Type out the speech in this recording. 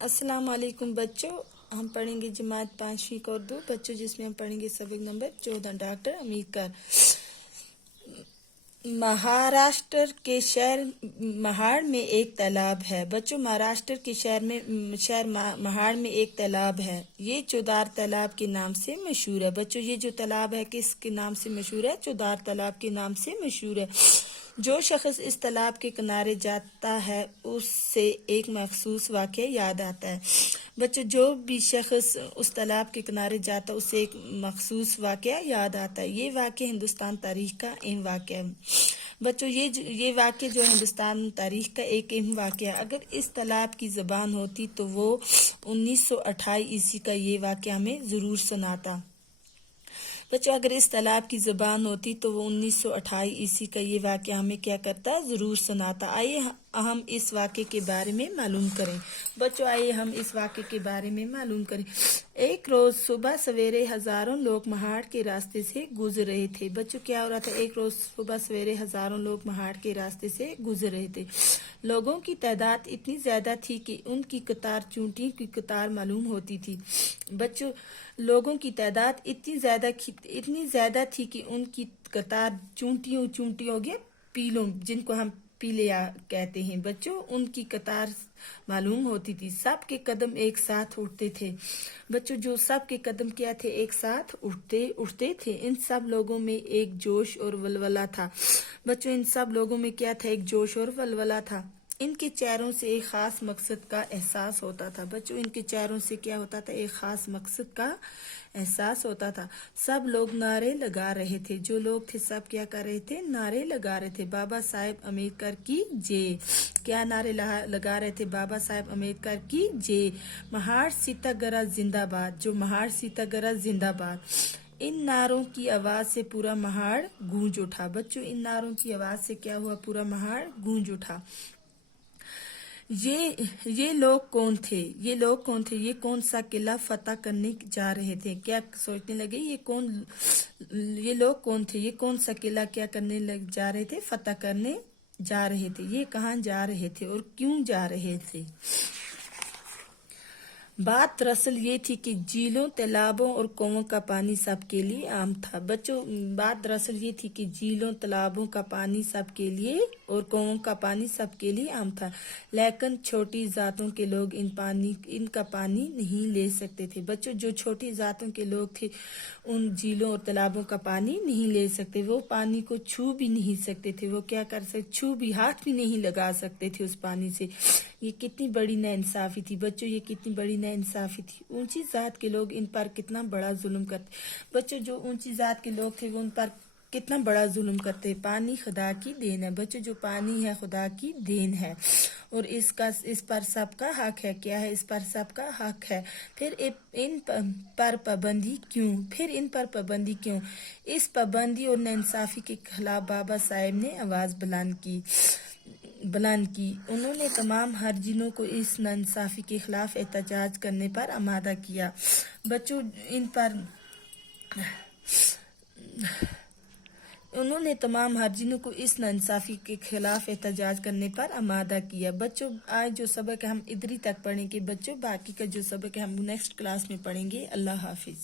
السلام علیکم بچوں، ہم پڑھیں گے جماعت 5ویں کا اردو بچوں، جس میں ہم پڑھیں گے سبق نمبر 14 ڈاکٹر امبیڈکر۔ مہاراشٹر کے شہر مہاڑ میں ایک تالاب ہے۔ بچوں، مہاراشٹر کے شہر مہاڑ میں ایک تالاب ہے۔ یہ چودار تالاب کے نام سے مشہور ہے۔ بچوں، یہ جو تالاب ہے کس کے نام سے مشہور ہے؟ چودار تالاب کے نام سے مشہور ہے۔ جو شخص اس تالاب کے کنارے جاتا ہے اس سے ایک مخصوص واقعہ یاد آتا ہے۔ بچوں، جو بھی شخص اس تالاب کے کنارے جاتا ہے اس سے ایک مخصوص واقعہ یاد آتا ہے۔ یہ واقعہ ہندوستان تاریخ کا اہم واقعہ ہے۔ بچوں، یہ واقعہ جو ہندوستان تاریخ کا ایک اہم واقعہ ہے۔ اگر اس تالاب کی زبان ہوتی تو وہ 1928 کا یہ واقعہ ہمیں ضرور سناتا۔ بچوں، اگر اس تالاب کی زبان ہوتی تو وہ 1928 کا یہ واقعہ ہمیں کیا کرتا؟ ضرور سناتا۔ آئیے ہم اس واقعے کے بارے میں معلوم کریں۔ بچوں، آئیے ہم اس واقعے کے بارے میں معلوم کریں۔ ایک روز صبح سویرے ہزاروں لوگ مہاڑ کے راستے سے گزر رہے تھے۔ بچوں، کیا ہو رہا تھا؟ ایک روز صبح سویرے ہزاروں لوگ مہاڑ کے راستے سے گزر رہے تھے۔ لوگوں کی تعداد اتنی زیادہ تھی کہ ان کی قطار چونٹی کی قطار معلوم ہوتی تھی۔ بچوں، لوگوں کی تعداد اتنی زیادہ تھی کہ ان کی قطار چونٹیوں ہو گیا پیلوں، جن کو ہم پیلے کہتے ہیں۔ بچوں، ان کی قطار معلوم ہوتی تھی۔ سب کے قدم ایک ساتھ اٹھتے تھے۔ بچوں، جو سب کے قدم کیا تھے؟ ایک ساتھ اٹھتے تھے۔ ان سب لوگوں میں ایک جوش اور ولولہ تھا۔ بچوں، ان سب لوگوں میں کیا تھا؟ ایک جوش اور ولولہ تھا۔ ان کے چہروں سے ایک خاص مقصد کا احساس ہوتا تھا۔ بچوں، ان کے چہروں سے کیا ہوتا تھا؟ ایک خاص مقصد کا احساس ہوتا تھا۔ سب لوگ نعرے لگا رہے تھے۔ جو لوگ تھے سب کیا کر رہے تھے؟ نعرے لگا رہے تھے۔ بابا صاحب امبیڈکر کی جے۔ کیا نعرے لگا رہے تھے؟ بابا صاحب امبیڈکر کی جے۔ مہاڑ ستیہ زندہ باد۔ جو مہاڑ ستیہ زندہ باد۔ ان نعروں کی آواز سے پورا مہاڑ گونج اٹھا۔ بچوں، ان نعروں کی آواز سے کیا ہوا؟ پورا مہاڑ گونج اٹھا۔ یہ لوگ کون تھے؟ یہ کون سا قلعہ فتح کرنے جا رہے تھے؟ کیا سوچنے لگے؟ یہ لوگ کون تھے؟ یہ کون سا قلعہ کیا کرنے جا رہے تھے؟ فتح کرنے جا رہے تھے۔ یہ کہاں جا رہے تھے اور کیوں جا رہے تھے؟ بات دراصل یہ تھی کہ جھیلوں، تالابوں اور کنووں کا پانی سب کے لیے عام تھا۔ بچوں، بات دراصل یہ تھی کہ جھیلوں، تالابوں کا پانی سب کے لیے اور کنووں کا پانی سب کے لیے عام تھا، لیکن چھوٹی ذاتوں کے لوگ ان کا پانی نہیں لے سکتے تھے۔ بچوں، جو چھوٹی ذاتوں کے لوگ تھے ان جھیلوں اور تالابوں کا پانی نہیں لے سکتے۔ وہ پانی کو چھو بھی نہیں سکتے تھے۔ وہ کیا کر سکتے؟ ہاتھ بھی نہیں لگا سکتے تھے اس پانی سے۔ یہ کتنی بڑی ناانصافی تھی۔ بچوں، یہ کتنی بڑی ناانصافی تھی۔ اونچی ذات کے لوگ ان پر کتنا بڑا ظلم کرتے۔ بچوں، جو اونچی ذات کے لوگ تھے وہ ان پر کتنا بڑا ظلم کرتے۔ پانی خدا کی دین ہے۔ بچوں، جو پانی ہے خدا کی دین ہے اور اس پر سب کا حق ہے۔ کیا ہے؟ اس پر سب کا حق ہے۔ پھر ان پر پابندی کیوں؟ اس پابندی اور ناانصافی کے خلاف بابا صاحب نے آواز بلند کی۔ انہوں نے تمام ہریجنوں کو اس ناانصافی کے خلاف احتجاج کرنے پر آمادہ کیا۔ بچوں، انہوں نے تمام ہریجنوں کو اس ناانصافی کے خلاف احتجاج کرنے پر آمادہ کیا۔ بچوں، آج جو سبق ہے ہم ادھر ہی تک پڑھیں گے۔ بچوں، باقی کا جو سبق ہے ہم نیکسٹ کلاس میں پڑھیں گے۔ اللہ حافظ۔